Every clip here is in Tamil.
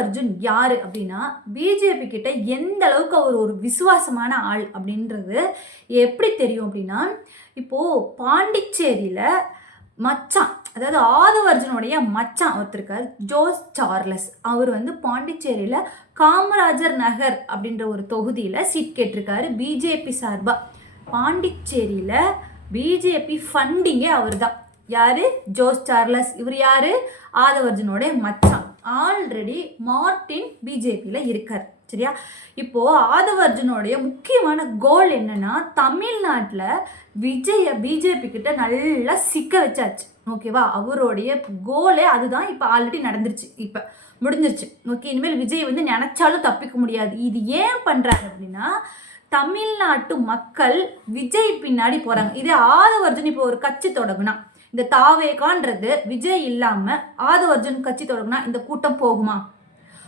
அர்ஜுன் யார் அப்படின்னா பிஜேபி கிட்ட எந்த அளவுக்கு அவர் ஒரு விசுவாசமான ஆள் அப்படின்றது எப்படி தெரியும் அப்படின்னா இப்போ பாண்டிச்சேரியில் மச்சான் அதாவது ஆதவர்ஜனுடைய மச்சான் ஒருத்தருக்கார் ஜோஸ் சார்லஸ். அவர் வந்து பாண்டிச்சேரியில் காமராஜர் நகர் அப்படின்ற ஒரு தொகுதியில் சீட் கேட்டிருக்காரு பிஜேபி சார்பாக பாண்டிச்சேரியில் பிஜேபி ஃபண்டிங்கே அவர் தான் யார்? Jose Charles. இவர் யார்? ஆதவர்ஜுனோட மச்சான். ஆல்ரெடி மார்டின் பிஜேபியில் இருக்கார் சரியா? இப்போது ஆதவர்ஜுனோடைய முக்கியமான கோல் என்னென்னா தமிழ்நாட்டில் விஜயை பிஜேபி கிட்ட நல்லா சிக்க வச்சாச்சு ஓகேவா? அவருடைய கோலே அதுதான் இப்போ ஆல்ரெடி நடந்துருச்சு இப்போ முடிஞ்சிருச்சு ஓகே? இனிமேல் விஜய் வந்து நினச்சாலும் தப்பிக்க முடியாது. இது ஏன் பண்ணுறாரு அப்படின்னா தமிழ்நாட்டு மக்கள் விஜய் பின்னாடி போகிறாங்க இதே ஆதவர்ஜுன் இப்போ ஒரு கட்சி தொடங்குனா. இந்த தாவேகான்றது விஜய் இல்லாம ஆதவர்ஜுன் கட்சி தொடங்கினா இந்த கூட்டம் போகுமா?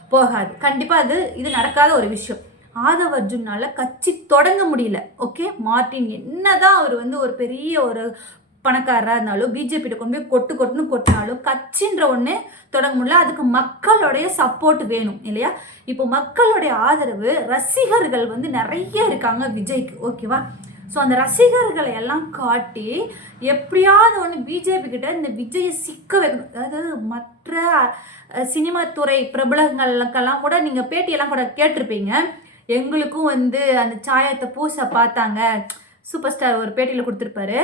போகாது. கண்டிப்பா அது இது நடக்காத ஒரு விஷயம். ஆதவர்ஜுனால கட்சி தொடங்க முடியல. ஓகே? மார்ட்டின் என்னதான் அவர் வந்து ஒரு பெரிய ஒரு பணக்காரராக இருந்தாலும் பிஜேபியிட்ட கொண்டு போய் கொட்டு கொட்டுன்னு கொட்டினாலும் கட்சின்ற ஒன்று தொடங்க முடியல. அதுக்கு மக்களுடைய சப்போர்ட் வேணும் இல்லையா? இப்போ மக்களுடைய ஆதரவு ரசிகர்கள் வந்து நிறைய இருக்காங்க விஜய்க்கு. ஓகேவா? ஸோ அந்த ரசிகர்களை எல்லாம் காட்டி எப்படியாவது ஒன்று பிஜேபி கிட்ட இந்த விஜயை சிக்க வைக்கணும். அதாவது மற்ற சினிமா துறை பிரபலங்களுக்கெல்லாம் கூட நீங்கள் பேட்டியெல்லாம் கூட கேட்டிருப்பீங்க. எங்களுக்கும் வந்து அந்த சாயத்தை பூச பார்த்தாங்க. சூப்பர் ஸ்டார் ஒரு பேட்டியில் கொடுத்துருப்பாரு.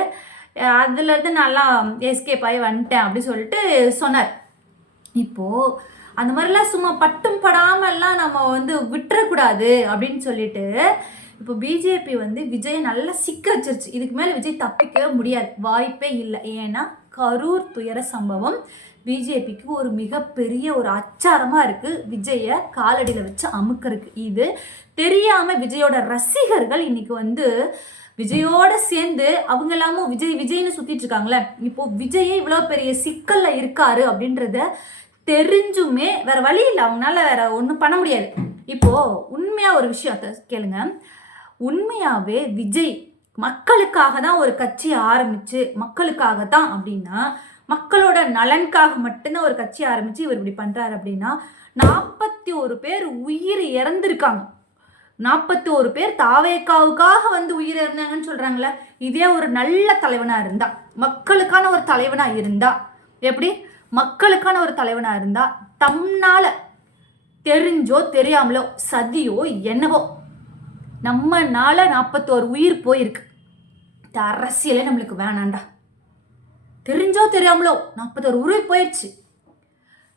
அதுலேருந்து நல்லா எஸ்கேப் ஆகி வந்துட்டேன் அப்படின்னு சொல்லிட்டு சொன்னார். இப்போது அந்த மாதிரிலாம் சும்மா பட்டும் படாமல்லாம் நம்ம வந்து விட்டுறக்கூடாது அப்படின்னு சொல்லிட்டு இப்போ பிஜேபி வந்து விஜயை நல்லா சிக்க வச்சிருச்சு. இதுக்கு மேலே விஜய் தப்பிக்கவே முடியாது. வாய்ப்பே இல்லை. ஏன்னா கரூர் துயர சம்பவம் பிஜேபிக்கு ஒரு மிகப்பெரிய ஒரு அச்சாரமாக இருக்குது விஜயை காலடியில் வச்சு அமுக்கிறதுக்கு. இது தெரியாமல் விஜயோட ரசிகர்கள் இன்னைக்கு வந்து விஜயோட சேர்ந்து அவங்க எல்லாமும் விஜய் விஜய்னு சுற்றிட்டு இருக்காங்களே. இப்போ விஜயே இவ்வளோ பெரிய சிக்கலில் இருக்காரு அப்படின்றத தெரிஞ்சுமே வேற வழி இல்லை. அவங்களால வேற ஒன்றும் பண்ண முடியாது. இப்போ உண்மையாக ஒரு விஷயத்த கேளுங்க. உண்மையாகவே விஜய் மக்களுக்காக தான் ஒரு கட்சி ஆரம்பித்து மக்களுக்காக தான் அப்படின்னா மக்களோட நலனுக்காக மட்டும்தான் ஒரு கட்சி ஆரம்பித்து இவர் இப்படி பண்ணுறாரு அப்படின்னா நாற்பத்தி ஒரு பேர் உயிர் இறந்துருக்காங்க. நாற்பத்தி ஒரு பேர் தாவேக்காவுக்காக வந்து உயிர் இறந்தாங்கன்னு சொல்கிறாங்களே இதே ஒரு நல்ல தலைவனாக இருந்தா மக்களுக்கான ஒரு தலைவனாக இருந்தா எப்படி? மக்களுக்கான ஒரு தலைவனாக இருந்தா தம்னால் தெரிஞ்சோ தெரியாமலோ சதியோ என்னவோ நம்மனால நாற்பத்தோரு உயிர் போயிருக்கு. இந்த அரசியலே நம்மளுக்கு வேணாண்டா. தெரிஞ்சோ தெரியாமலோ நாற்பத்தோரு உயிர் போயிடுச்சு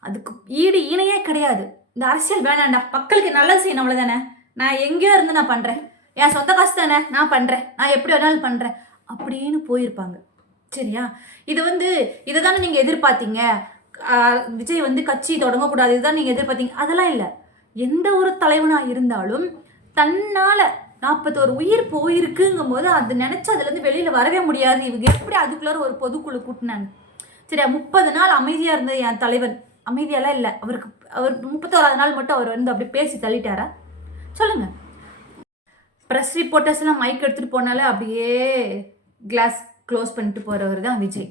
அதுக்கு ஈடு இணையே கிடையாது. இந்த அரசியல் வேணாண்டா. மக்களுக்கு நல்லது செய்யணும் அவ்வளோதானே நான் எங்கேயோ இருந்து நான் பண்ணுறேன் என் சொந்த காசு தானே? நான் பண்ணுறேன் நான் எப்படி வேணாலும் பண்ணுறேன் அப்படின்னு போயிருப்பாங்க. சரியா? இது வந்து இதை தானே நீங்கள் எதிர்பார்த்தீங்க விஜய் வந்து கட்சி தொடங்கக்கூடாது. இதுதான் நீங்கள் எதிர்பார்த்தீங்க. அதெல்லாம் இல்லை. எந்த ஒரு தலைவனாக இருந்தாலும் தன்னால் நாற்பத்தோரு உயிர் போயிருக்குங்கும் போது அது நினச்சி அதுலேருந்து வெளியில் வரவே முடியாது இவங்க. எப்படி அதுக்குள்ளார ஒரு பொதுக்குழு கூட்டினாங்க? சரியா முப்பது நாள் அமைதியாக இருந்த என் தலைவன். அமைதியெல்லாம் இல்லை. அவருக்கு அவர் முப்பத்தோராது நாள் மட்டும் அவர் வந்து அப்படியே பேசி தள்ளிட்டாரா? சொல்லுங்க. ப்ரெஸ் ரிப்போர்ட்டர்ஸ்லாம் மைக் எடுத்துகிட்டு போனாலே அப்படியே கிளாஸ் க்ளோஸ் பண்ணிட்டு போகிறவர் தான் விஜய்.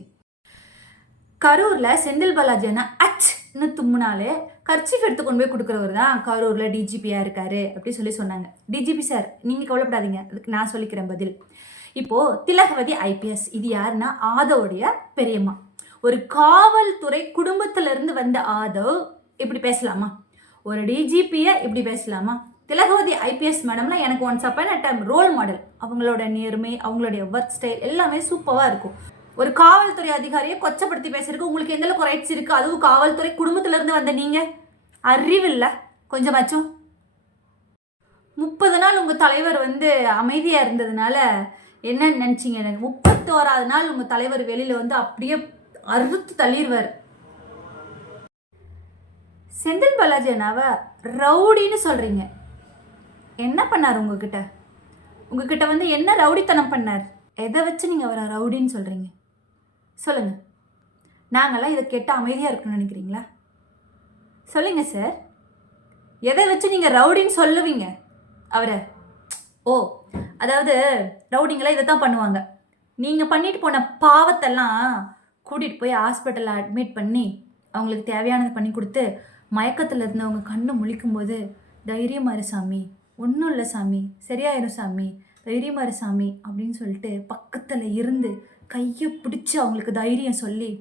கரூரில் செந்தில் பாலாஜி அண்ணா அச்னு தும்முனாலே கர்ச்சீஃப் எடுத்து கொண்டு போய் கொடுக்குறவர் தான் கரூரில் டிஜிபியாக இருக்காரு அப்படி சொல்லி சொன்னாங்க. டிஜிபி சார் நீங்கள் கவலைப்படாதீங்க. அதுக்கு நான் சொல்லிக்கிறேன் பதில். இப்போது திலகவதி ஐபிஎஸ் இது யாருன்னா ஆதவுடைய பெரியம்மா. ஒரு காவல்துறை குடும்பத்திலிருந்து வந்த ஆதவ் இப்படி பேசலாமா? ஒரு டிஜிபியை இப்படி பேசலாமா? திலகவதி ஐபிஎஸ் மேடம்லாம் எனக்கு once upon a time role model அவங்களோட நேர்மை அவங்களுடைய ஒர்க் ஸ்டைல் எல்லாமே சூப்பராக இருக்கும். ஒரு காவல்துறை அதிகாரியை கொச்சப்படுத்தி பேசுறதுக்கு உங்களுக்கு எந்த அளவுக்கு ரைட்ஸ் இருக்கு? அதுவும் காவல்துறை குடும்பத்திலிருந்து வந்த நீங்க. அறிவில்ல. கொஞ்சமாச்சும் முப்பது நாள் உங்க தலைவர் வந்து அமைதியா இருந்ததுனால என்ன நினைச்சீங்க எனக்கு? முப்பத்தோராது நாள் உங்க தலைவர் வெளியில வந்து அப்படியே அறுத்து தள்ளிடுவார் செந்தில் பாலாஜி அண்ணாவை ரவுடின்னு சொல்றீங்க. என்ன பண்ணார் உங்ககிட்ட? உங்ககிட்ட வந்து என்ன ரவுடித்தனம் பண்ணார்? எதை வச்சு நீங்கள் அவரை ரவுடின்னு சொல்கிறீங்க சொல்லுங்கள் நாங்களாம் இதை கேட்டு அமைதியாக இருக்கணும்னு நினைக்கிறீங்களா? சொல்லுங்கள் சார் எதை வச்சு நீங்கள் ரவுடின்னு சொல்லுவீங்க? அவரை. ஓ அதாவது ரவுடிங்களாம் இதை தான் பண்ணுவாங்க. நீங்கள் பண்ணிட்டு போன பாவத்தெல்லாம் கூட்டிகிட்டு போய் ஹாஸ்பிட்டலில் அட்மிட் பண்ணி அவங்களுக்கு தேவையானது பண்ணி கொடுத்து மயக்கத்தில் இருந்தவங்க கண்ணு முழிக்கும்போது தைரியமாரு சாமி. ஒன்றும் இல்லை சாமி. சரியாயிரும் சாமி. தைரியமாரு சாமி. அப்படின்னு சொல்லிட்டு பக்கத்தில் இருந்து கையை பிடிச்சி அவங்களுக்கு தைரியம் சொல்லி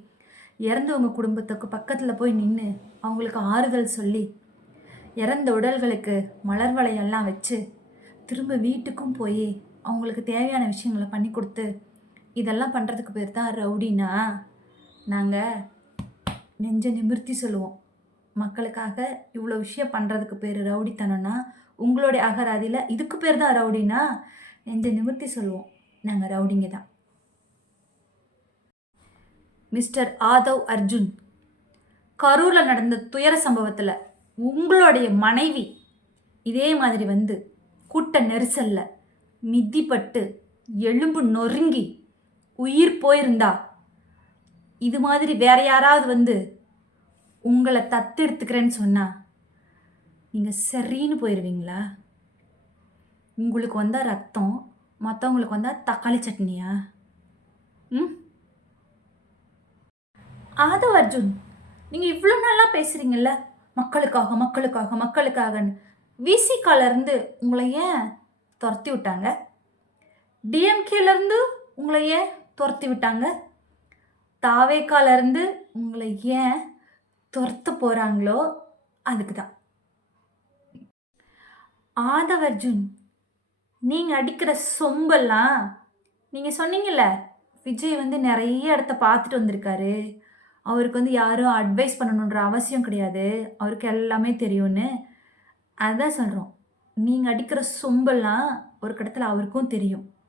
இறந்தவங்க குடும்பத்துக்கு பக்கத்தில் போய் நின்று அவங்களுக்கு ஆறுதல் சொல்லி இறந்த உடல்களுக்கு மலர் வளையெல்லாம் வச்சு திரும்ப வீட்டுக்கும் போய் அவங்களுக்கு தேவையான விஷயங்களை பண்ணி கொடுத்து இதெல்லாம் பண்ணுறதுக்கு பேர் தான் ரவுடினா? நாங்கள் நெஞ்ச நிமிர்த்தி சொல்லுவோம். மக்களுக்காக இவ்வளோ விஷயம் பண்ணுறதுக்கு பேர் ரவுடித்தனம்னா உங்களுடைய அகராதியில் இதுக்கு பேர் தான் ரவுடினா? நெஞ்ச நிமிர்த்தி சொல்லுவோம். நாங்கள் ரவுடிங்க தான். மிஸ்டர் ஆதவ் அர்ஜுன். கரூரில் நடந்த துயர சம்பவத்தில் உங்களுடைய மனைவி இதே மாதிரி வந்து கூட்ட நெரிசலில் மிதிப்பட்டு எலும்பு நொறுங்கி உயிர் போயிருந்தா. இது மாதிரி வேற யாராவது வந்து உங்களை தத்தெடுத்துக்கிறேன்னு சொன்னால் நீங்கள் சரின்னு போயிடுவீங்களா உங்களுக்கு வந்தால் ரத்தம் மற்றவங்களுக்கு வந்தால் தக்காளி சட்னியா? ம்? ஆதவ் அர்ஜுன் நீங்கள் இவ்வளோ நல்லா பேசுகிறீங்கல்ல மக்களுக்காக மக்களுக்காக மக்களுக்காகன்னு. விசிகால இருந்து உங்களை ஏன் துரத்தி விட்டாங்க? டிஎம்கேலேருந்து உங்களை ஏன் துரத்தி விட்டாங்க? தாவேக்காலேருந்து உங்களை ஏன் துரத்த போகிறாங்களோ அதுக்கு தான். ஆதவர்ஜுன் நீங்கள் அடிக்கிற சொம்பெல்லாம் நீங்கள் சொன்னீங்கல்ல விஜய் வந்து நிறைய இடத்த பார்த்துட்டு வந்திருக்காரு. அவருக்கு வந்து யாரும் அட்வைஸ் பண்ணணுன்ற அவசியம் கிடையாது. அவருக்கு எல்லாமே தெரியும்னு அதான் சொல்கிறோம் நீங்கள் அடிக்கிற சொம்பெல்லாம் ஒரு கடத்தில் அவருக்கும் தெரியும்.